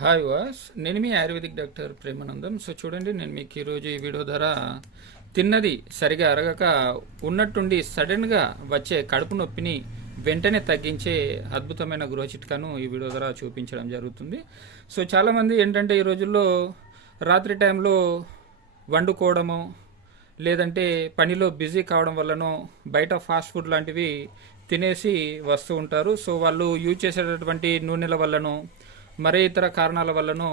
Hi వాస్ నేను మీ ఆయుర్వేదిక్ డాక్టర్ ప్రేమానందం. సో చూడండి నేను మీకు ఈరోజు ఈ వీడియో ద్వారా తిన్నది సరిగా అరగక ఉన్నట్టుండి సడన్గా వచ్చే కడుపు నొప్పిని వెంటనే తగ్గించే అద్భుతమైన గృహ చిట్కాను ఈ వీడియో ద్వారా చూపించడం జరుగుతుంది. సో చాలామంది ఏంటంటే ఈ రోజుల్లో రాత్రి టైంలో వండుకోవడము లేదంటే పనిలో బిజీ కావడం వల్లనో బయట ఫాస్ట్ ఫుడ్ లాంటివి తినేసి వస్తూ ఉంటారు. సో వాళ్ళు యూజ్ చేసేటటువంటి నూనెల వల్లనో మరే ఇతర కారణాల వల్లనో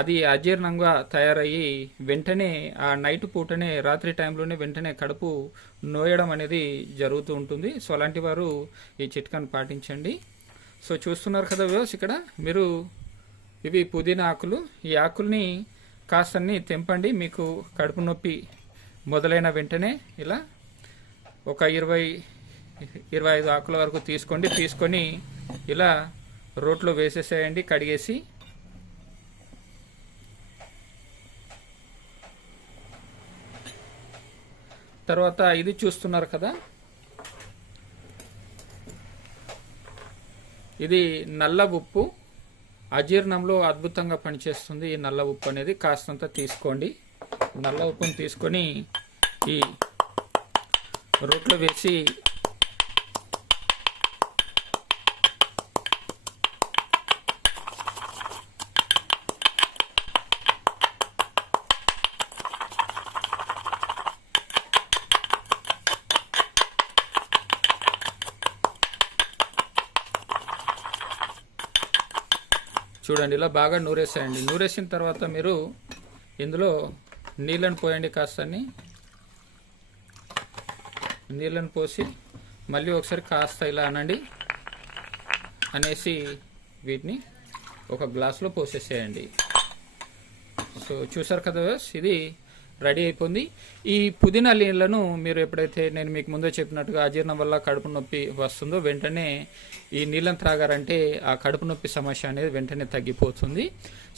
అది అజీర్ణంగా తయారయ్యి వెంటనే ఆ నైట్ పూటనే రాత్రి టైంలోనే వెంటనే కడుపు నోయడం అనేది జరుగుతూ ఉంటుంది. సో అలాంటి వారు ఈ చిట్కాను పాటించండి. సో చూస్తున్నారు కదా వ్యూస్ ఇక్కడ మీరు ఇవి పుదీనా ఆకులు. ఈ ఆకుల్ని కాస్తన్ని తెంపండి. మీకు కడుపు నొప్పి మొదలైన వెంటనే ఇలా ఒక ఇరవై ఇరవై ఐదు ఆకుల వరకు తీసుకోండి. తీసుకొని ఇలా రోట్లో వేసేసేయండి కడిగేసి. తర్వాత ఇది చూస్తున్నారు కదా. ఇది నల్ల ఉప్పు. అజీర్ణంలో అద్భుతంగా పనిచేస్తుంది ఈ నల్ల ఉప్పు అనేది. కాస్తంత తీసుకోండి. నల్ల ఉప్పును తీసుకొని ఈ రోట్లో వేసి చూడండి ఇలా బాగా నూరేసేయండి. నూరేసిన తర్వాత మీరు ఇందులో నీళ్ళని పోయండి కాస్తని నీళ్ళని పోసి మళ్ళీ ఒకసారి కాస్త ఇలా అనండి. అనేసి వీటిని ఒక గ్లాస్లో పోసేసేయండి. సో చూసారు కదా ఇది రెడీ అయిపోయింది ఈ పుదీనా నీళ్ళను మీరు ఎప్పుడైతే నేను మీకు ముందే చెప్పినట్టుగా అజీర్ణం వల్ల కడుపు నొప్పి వస్తుందో వెంటనే ఈ నీళ్ళని త్రాగారంటే ఆ కడుపు నొప్పి సమస్య అనేది వెంటనే తగ్గిపోతుంది.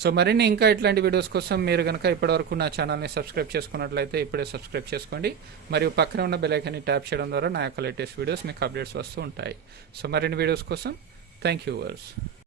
సో మరిన్ని ఇంకా ఇట్లాంటి వీడియోస్ కోసం మీరు కనుక ఇప్పటివరకు నా ఛానల్ని సబ్స్క్రైబ్ చేసుకున్నట్లయితే ఇప్పుడే సబ్స్క్రైబ్ చేసుకోండి. మరియు పక్కన ఉన్న బెల్ ట్యాప్ చేయడం ద్వారా నా యొక్క లేటెస్ట్ వీడియోస్ మీకు అప్డేట్స్ వస్తూ ఉంటాయి. సో మరిన్ని వీడియోస్ కోసం థ్యాంక్ యూ వర్స్